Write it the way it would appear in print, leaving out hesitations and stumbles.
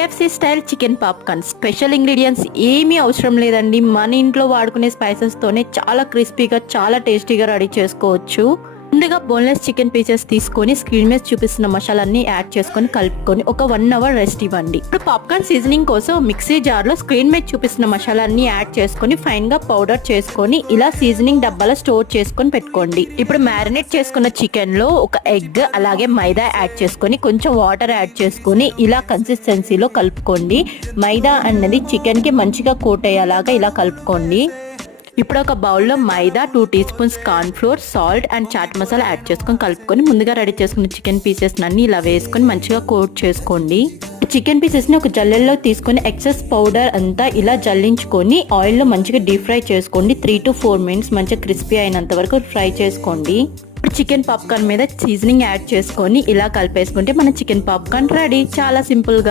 KFC style chicken popcorn. Special ingredients ఏమీ అవసరం లేదండి. మన ఇంట్లో వాడుకునే స్పైసెస్తోనే చాలా క్రిస్పీగా చాలా టేస్టీగా రెడీ చేసుకోవచ్చు. ముందుగా బోన్లెస్ చికెన్ పీసెస్ తీసుకొని స్క్రీన్ మీద చూపిస్తున్న మసాలాన్ని యాడ్ చేసుకొని కలుపుకొని ఒక 1 అవర్ రెస్ట్ ఇవ్వండి. ఇప్పుడు పాప్కార్న్ సీజనింగ్ కోసం మిక్సీ జార్ లో స్క్రీన్ మీద చూపిస్తున్న మసాలాన్ని యాడ్ చేసుకొని ఫైన్ గా పౌడర్ చేసుకొని ఇలా సీజనింగ్ డబ్బాలో స్టోర్ చేసుకొని పెట్టుకోండి. ఇప్పుడు మ్యారినేట్ చేసుకున్న చికెన్ లో ఒక ఎగ్ అలాగే మైదా యాడ్ చేసుకొని కొంచెం వాటర్ యాడ్ చేసుకొని ఇలా కన్సిస్టెన్సీలో కలుపుకోండి. మైదా అన్నది చికెన్ కి మంచిగా కోట్ అయ్యేలాగా ఇలా కలుపుకోండి. ఇప్పుడు ఒక బౌల్లో maida, 2 teaspoons cornflour, salt and chaat masala add చేసుకొని కలుపుకొని ముందుగా రెడీ చేసుకున్న చికెన్ పీసెస్ అన్ని ఇలా వేసుకొని మంచిగా కోట్ చేసుకోండి. చికెన్ పీసెస్ ని ఒక జల్లెల్లో తీసుకొని ఎక్సెస్ పౌడర్ అంతా ఇలా జల్లించుకొని ఆయిల్ లో మంచిగా డీప్ ఫ్రై చేసుకోండి. 3 to 4 minutes మంచిగా క్రిస్పీ అయినంత వరకు ఫ్రై చేసుకోండి. ఇప్పుడు చికెన్ పాప్కార్న్ మీద సీజనింగ్ యాడ్ చేసుకొని ఇలా కలిపేసుకుంటే మన చికెన్ పాప్కార్న్ రెడీ. చాలా సింపుల్ గా.